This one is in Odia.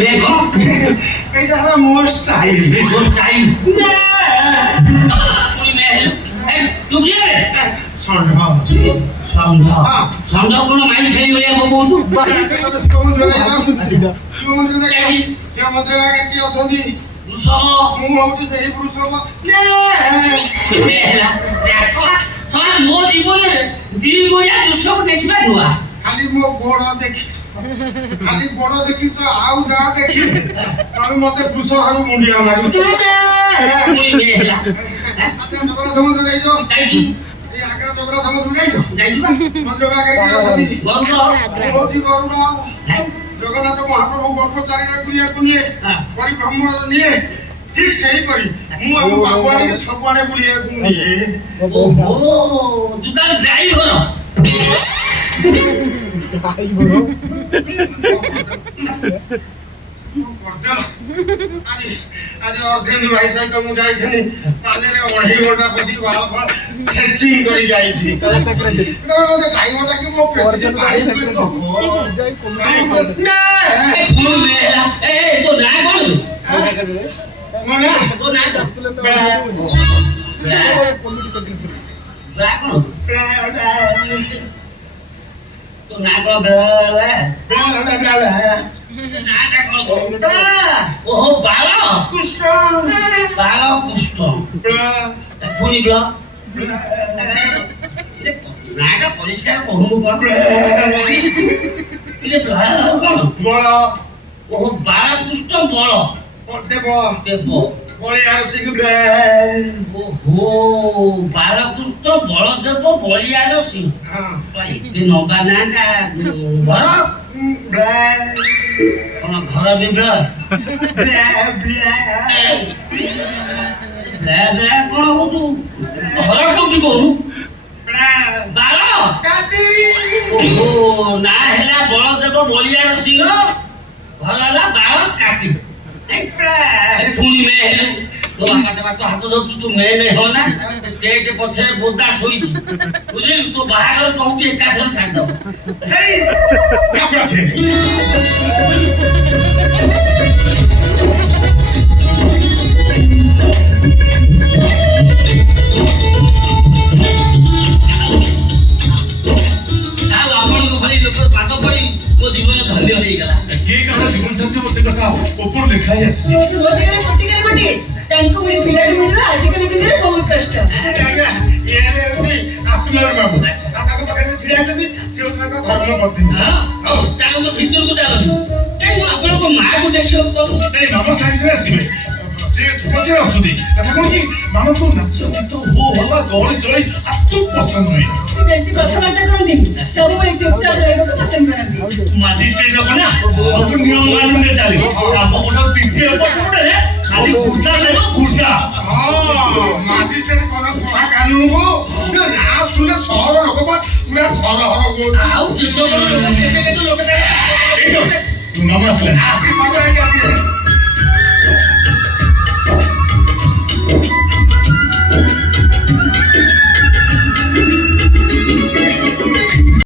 দেখো এটা হলো মোর স্টাইল। তোর স্টাইল পুরি মেহেল এই লুকিয়ে ষণ্ঢ সন্ধ্যা সন্ধ্যা কোনো মাইল ছেড়ে হয়ে যাবো বউ শিব মন্দির শিব মন্দির শিব মন্দির আগে কি অଛନ୍ତି দুসহ ମୁଁ ହଉଛି ସେଇ ପୁରୁଷୋତ୍ତମ। দেখো সব ମୋ ଜୀବନରେ ଦି ଗୋଳିଆ ଦୃଶ୍ୟକୁ ଦେଖିବା ନୂଆ ଖାଲି ମୋ ଗୋଡ ଦେଖିଛ, ଖାଲି ଗୋଡ ଦେଖିଛ, ଆଉ ଯାହା ଦେଖି ତମେ ମତେ ପୁରୁଷ ଭାବେ ମୁଣ୍ଡିଆ ମାରିବ। ପୁରୀ ମେହେଲା ଆଚ୍ଛା ଜଗନ୍ନାଥ ମନ୍ଦିର ଯାଇଛ? ଯାଇଛୁ ଏଇ ଆଗରେ ଜଗନ୍ନାଥ ମନ୍ଦିର ଯାଇଛ? ଯାଇଛୁ ବା ମନ୍ଦିର ଆଗରେ କିଏ ଅଛନ୍ତି? ଗରୁଡ଼ ମୁଁ ହଉଛି ଗରୁଡ। ଜଗନ୍ନାଥ ମହାପ୍ରଭୁ ଗର୍ଭ ଚାରିଟା ବୁଲିବାକୁ ନିଏ, ପରିଭ୍ରମଣ ନିଏ, ଠିକ ସେହିପରି ମୁଁ ଆମ ବାବୁଆଣିକି ସବୁଆଡେ ବୁଲିବାକୁ ନିଏ। ଓହୋ ତୁ ତାହେଲେ ଡ୍ରାଇଭର ଆଜି ଅର୍ଧେନ୍ଦୁ ଭାଇ ସହିତ ମୁଁ ଯାଇଥିଲି ପାଲେରେ 2.5 ଘଣ୍ଟା ବସି ବାଳ ଫଳ ଟେଷ୍ଟିଂ କରିକି ଆଇଛି। ଡ୍ରାଇଭରଟା କି ମୋ ପ୍ରେସିଡେଣ୍ଟ ଗାଡ଼ି ପୁରୀ ମେହେଲା ଏ ତୋ ନାଁ କଣ ମାନେ ତୋ ନାଁ କଣ ବ୍ରା କଣ ତୋ ନାଁ କଣ ବ୍ରା ନାଁଟା କଣ ଓହୋ ବାଳ କୃଷ୍ଣ ବାଳ କୃଷ୍ଣ ପୁଣି ବ୍ଳ ନାଁଟା ପରିଷ୍କାର କହୁନୁ କଣ ଇରେ ବ୍ଳ କଣ ବଳ ଓହୋ ବାଳ କୃଷ୍ଣ ବଳ ଦେବ ଦେବ ବଳିଆର ସିଂହ। ଓହୋ ବାଳକୃଷ୍ଣ ବଳଦେବ ବଳିଆର ସିଂହ ଏତେ ଲମ୍ବା ନାଁଟା ଘର କଣ ଘର ବିବ୍ଳ କଣ ହଉଛୁ ଘର କୋଉଠି କହୁନୁ ବାଳ ଓହୋ ନାଁ ହେଲା ବଳଦେବ ବଳିଆର ସିଂହ ଘର ହେଲା ବାଳ କାଟି ପୁଣି ମେ ହେଲୁ ତୋ ବାପା ତ ହାତ ଧରୁଛୁ ତୁ ମେ ହୋ ନା ଟେଟ ପଛରେ ବୋଦା ଶୋଇଛି ବୁଝିଲୁ ତୋ ବାହାଘର କହୁଛୁ ଏକାଥରେ ସାରିଦବ ଆଉ ଆପଣଙ୍କ ଭଳି ଲୋକ ପାଠ ପଢି ମୋ ଜୀବନ ଧନ୍ୟ ହେଇଗଲା କିଏ କାହାର ଜୀବନ ସାଥୀ ସେ କଥା ଉପରୁ ଲେଖା ହେଇ ଆସିଛି। ତାଙ୍କୁ ଭଳି ପିଲାଟି ମିଳିବା ଆଜିକାଲି ଦିନରେ ବହୁତ କଷ୍ଟ। ଆସିଲାର ବାବୁ ତାଙ୍କ ପାଖରେ ଛିଡ଼ା ହେଇଛନ୍ତି ସେ ହଉଛି ତାଙ୍କ ଧର୍ମ ପତ୍ନୀ। ଚାଲନ୍ତୁ ଭିତରକୁ ଚାଲନ୍ତୁ କାଇଁ ମୁଁ ଆପଣଙ୍କ ମାଆକୁ ଦେଖିବାକୁ ପାଉନି ଏଇ ମାମା ସାଙ୍ଗେ ଆସିବେ ସେ ପଛରେ ଆସୁଛନ୍ତି କଥା କଣ କି ମାମାକୁ ନାଚ ଗୀତ ହୋ ହଲ୍ଲା ଗହଳି ଚଳି ଆତ୍ମ ପସନ୍ଦ ନୁହେଁ। ସେ ବେଶୀ କଥାବାର୍ତ୍ତା କରନ୍ତିନି ସବୁବେଳେ ଚୁପଚାପ ରହିବାକୁ ପସନ୍ଦ କରନ୍ତି। ମାଜିଷ୍ଟ୍ରେଟ ଲୋକ ନା ସବୁ ନିୟମ ମାନୁନେ ଚାଲେ ଆମ ଗୋଟେ ଟିକେ ପଛପଟେ ଖାଲି ଘୁଷା ଦେବ ଘୁଷା ମାଜିଷ୍ଟ୍ରେଟ ପଢା କାନୁନକୁ ନା ଶୁଣିଲେ ସହର ଲୋକ ପୁରା ଥର ହର ଆଉ କେତେ ଲୋକ ଏଇ ତ ମାମା ଆସିଲେ।